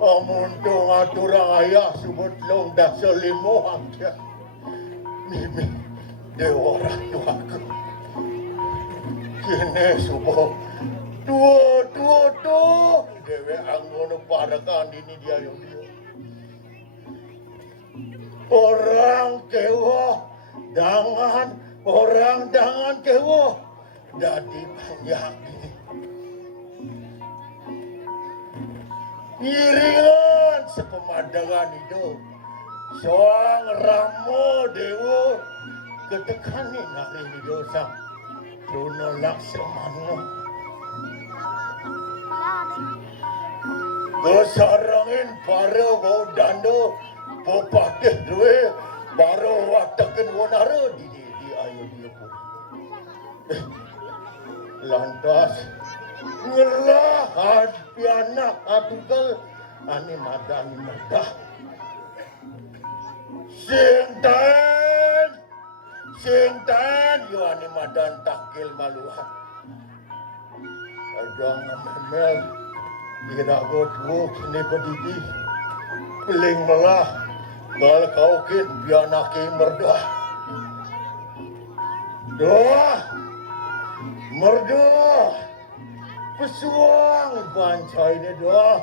Amunto nga turaya subutlong da sa limuhang siya. Mimi, dewara to ako. Kinesubo, tuo. Dewe ang uno para ka ni dia yung Diyo. Orang kewa, dangan, orang dangan kewo dadi banyak ini. Iringan sepemandangan itu soang ramo dewo ketekani hari ini dosa Dono Laksamana Gosarangin para bau dando popatih duwe baru watakin wonara di ayo dia pun. Lantas ngelah pianak atugal ani madani merdah. Singtan yo ani madan takil maluhan. Adang memel iragot wo kini pedidi peling melah bal kaukin pianaki merdah. Doa merdah pesuang bancai ni doa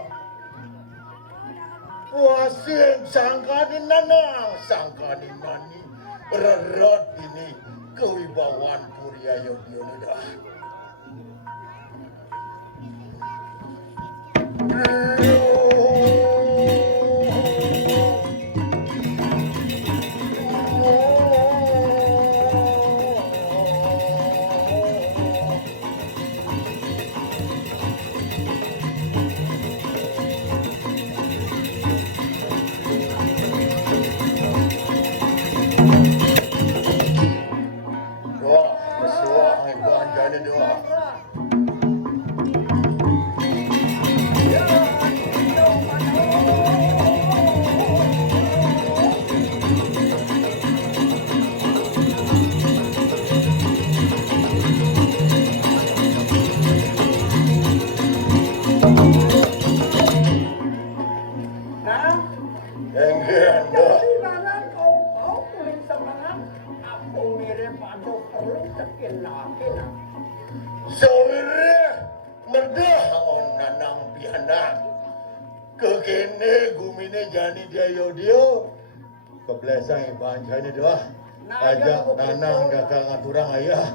puasing sangka di nanang sangka di nani rerat ini kewibawaan Puria Yogyo dah. Sore merdah on nanang pianak kekene gumine jani dia dio keblesang iban jani doa ajak nanang dagang aturang ayah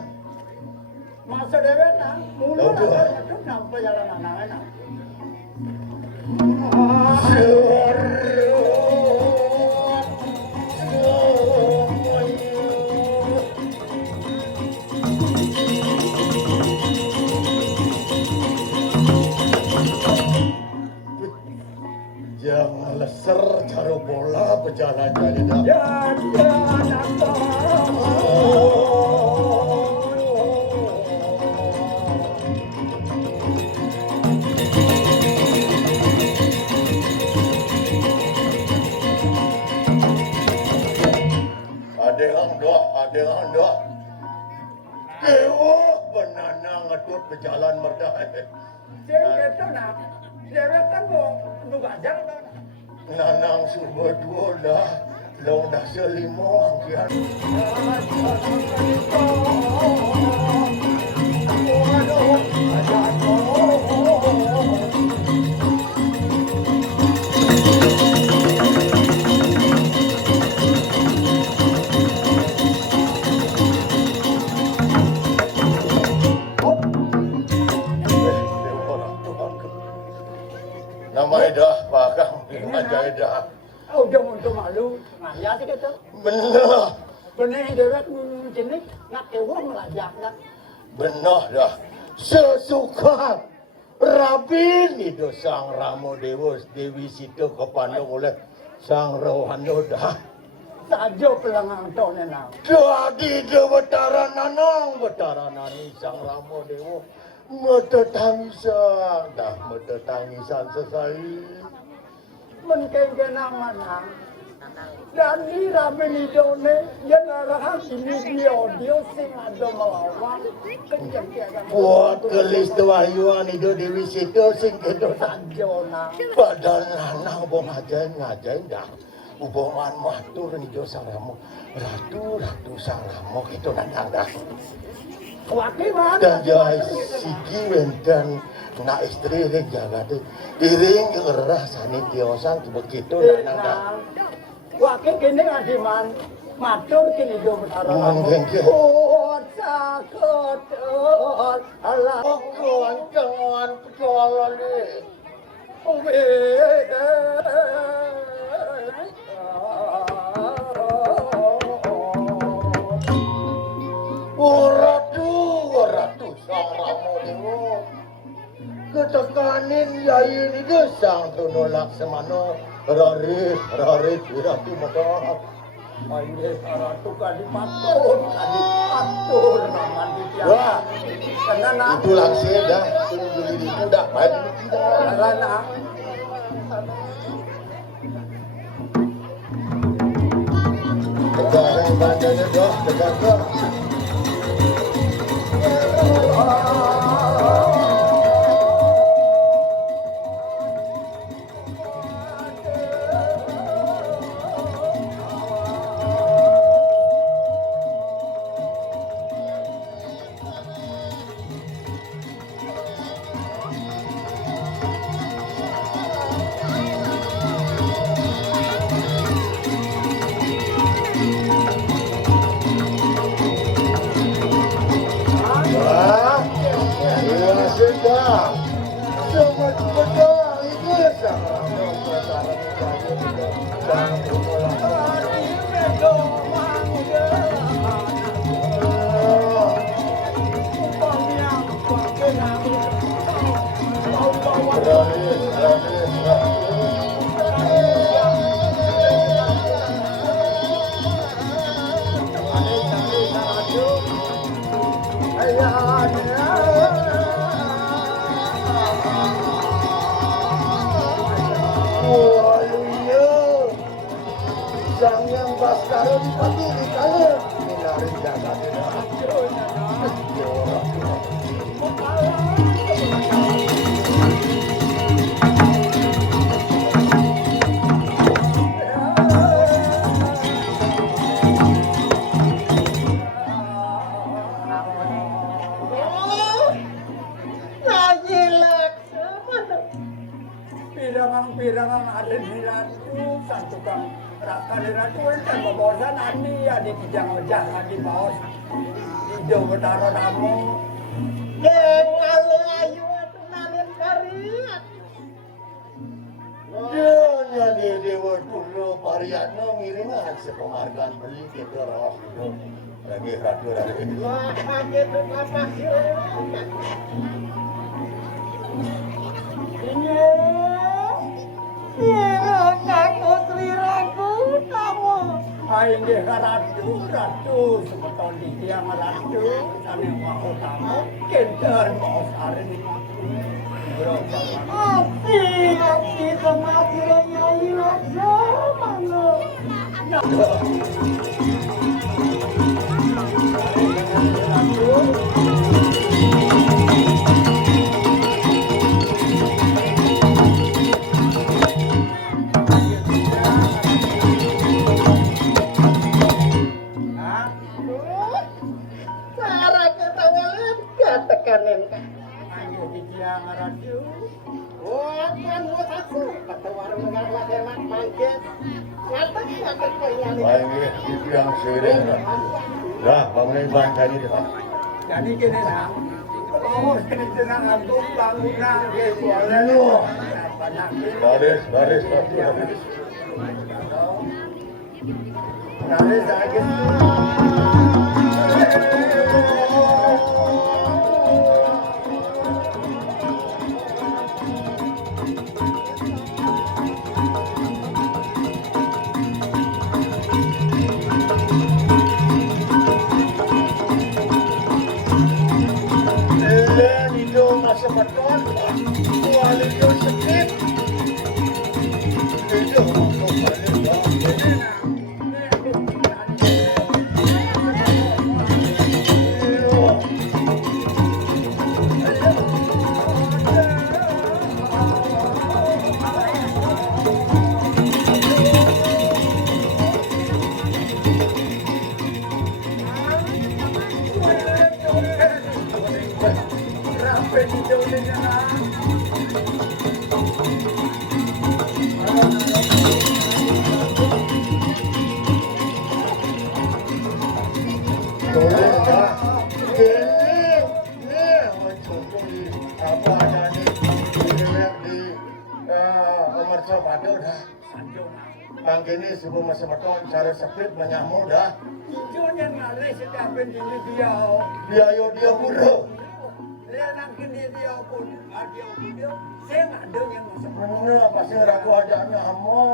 masa dewe nang mulu itu nampak jalan nanang enak jangan leser cara bola berjalan jadi dah. Ya anak Ada yang doa. Kewo benanang ngetut berjalan merdah. Jadi itu nak, dewe kan nu gajang kan. Nanang sumber dua dah, long dah selimo angkian. Nama dah pakam, aja dah. Udah untuk malu, ngaya sih gitu. Benar. Benar dewe jenis nak kewo melajak nak. Benar dah. Sesuka Rabin itu sang Ramo Dewi situ kepandang oleh sang Rohano dah. Saja pelangang tahun nak. Jadi dia betaran nani sang Ramo Dewo. Mata tangisan selesai. Mungkin nama nang. Dan di Rabin itu ni, yang arahan ini dia sing ada melawan kencang. Buat kelis tuayuan itu Dewi situ sing itu Saja nak. padahal nanang bong ngajain dah. Hubungan matur itu sang Ramo. Ratu sang Ramo itu nanang dah. Wakil mana? Dan jai siki wenten nak istri ring jaga tu iring gerah sani tiosan begitu nanang dah. Wakil kini ngasiman matur kini do bertarung. Mungkin ke. Oh, keton ala Jangan kecuali Ratu sang Ramo Dewa ketekanin yai ini gesang tunolak semano raris Ratu Medok Ayo Ratu kadipatur naman di wah Kenana itu langsung dah tunggu diri udah baik Karena sekarang bandanya dah sekarang sang yang baskara dipati di kali minarin jaga Pirang-pirang ada di ratu satu kang raka di ratu dan babosan ani ya di kijang-kijang di bawah di jauh betara kamu kalau ayu itu nalin kariat dia di dewa dulu Pariano ngiringan sepenghargaan beli kita rawat itu lagi ratu wah kaget tuh apa sih ini aku seliraku kamu aing deh ratu seperti di tiang ratu sana mau kamu kenten mau sarin Hati sama kiranya hilang zaman cara ketawalan katakan ayo di tiang ratu wah kan buat aku kata warung negara hemat mangkit ngatak kailan baik itu yang sering dah bangunin bahan tadi dah jadi gini nah oh ini tenang aku bangunan gitu baris Dari sakit. dan itu masa beton kuali itu sedikit itu untuk balik sok aduh dah. Sanjo na. Pangkini subuh masa beton cara sepit menyamu dah. Ijonya ngalih setiap pendiri dia. Dia yo dia buruk. Dia nak kini dia pun dia. Saya nggak ada yang masuk. Mana pasti ragu ada nyamu.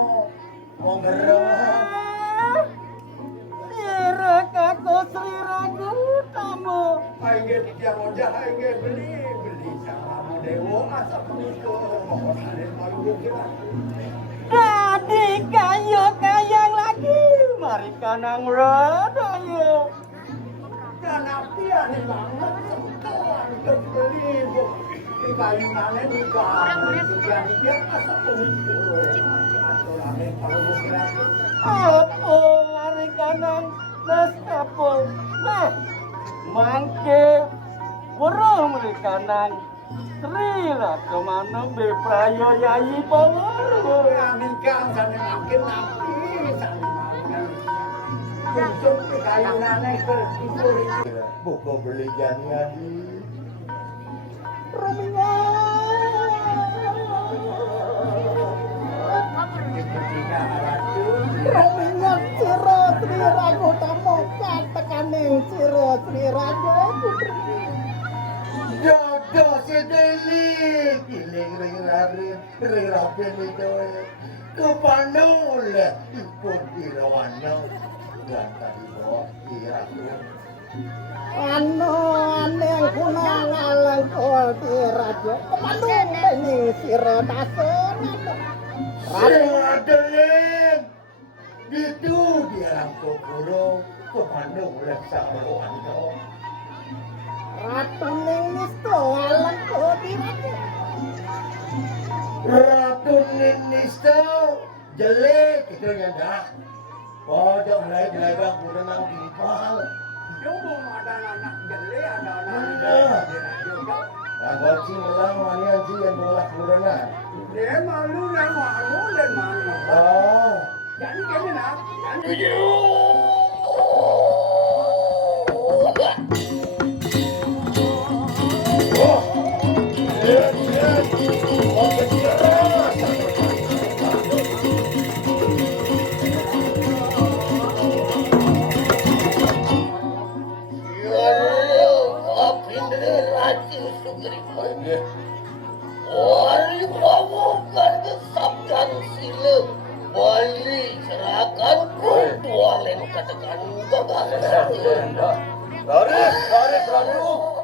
Mau gerang. Sirak aku Sri Ragu tamu. Aingge tidak ngojak, aingge beli sama dewo asap nikah. Mohon ada malu kira. Dadi kayu kayang lagi. Mari kanang radayo. Dan api aneh banget. Sentuhan terbeli. Di kayu nane nikah. Sekian dia asap nikah. Atur aneh malu kira. Apa mari kanang naskapo. Nah, mangke weruh mari kanang Sri Ragu mana beprayo yayi pawaro. Nikah sana makin api. Sana makin. Untuk di kayu nane kerjipur. Buku beli jani. Rominga. Rominga Sira Sri Ragu tamu katekaning Sira Sri Ragu putri. Jodoh si Deli. Giling ring-rapi itu. Kepanol. Ipun irawana. Dan tadi bawa iraku. Aneng kunang alang kol di raja kemandung ini sira dasen Raden, itu dia lampu burung kemandung leksa peluan kau. ratu ning nisto alang kol di raja Ratu Ninisto jelek itu ya dah. Pojok mulai bang udah nang timpal. Coba ada anak jeli, ada anak Ada. juga. Langgar si melang manian si yang bola kurana. Dia malu dan malu. Oh. Jadi kami nak. Laris, Radu.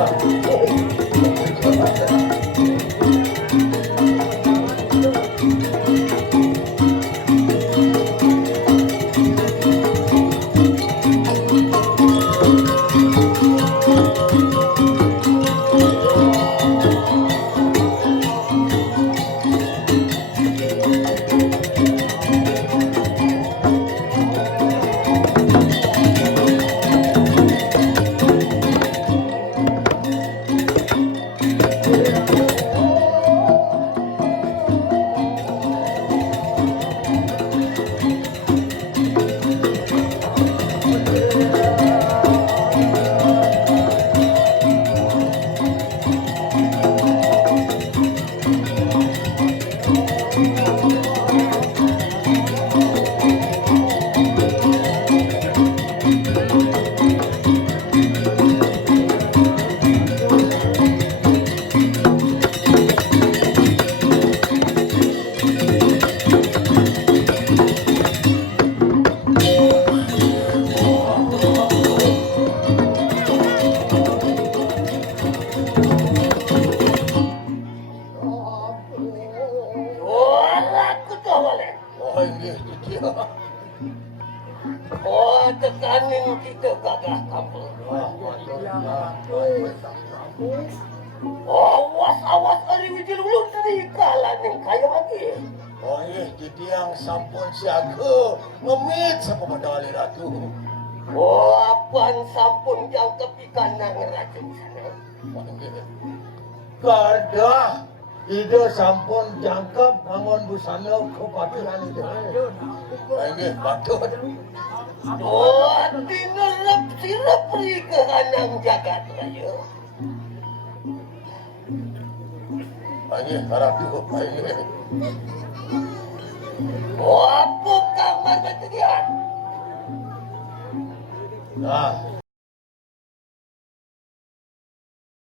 Aku tuh boleh. Oh ini dia. Oh, tekanin kita gagah kampung. Awas ari wijil ulun serigala ning kaya lagi. Oh iya jadi yang sampun siaga ngemit sama pada Ali Ratu. Oh, apaan sampun jangkep ikan nang racun sana. Kada ide sampun jangkep bangun busana kepatiran itu. Ini patut. Oh, tingerap sirap rika kanang jagat raya. Ini Ratu. Ini. Oh, apa kamar bagian? Nah,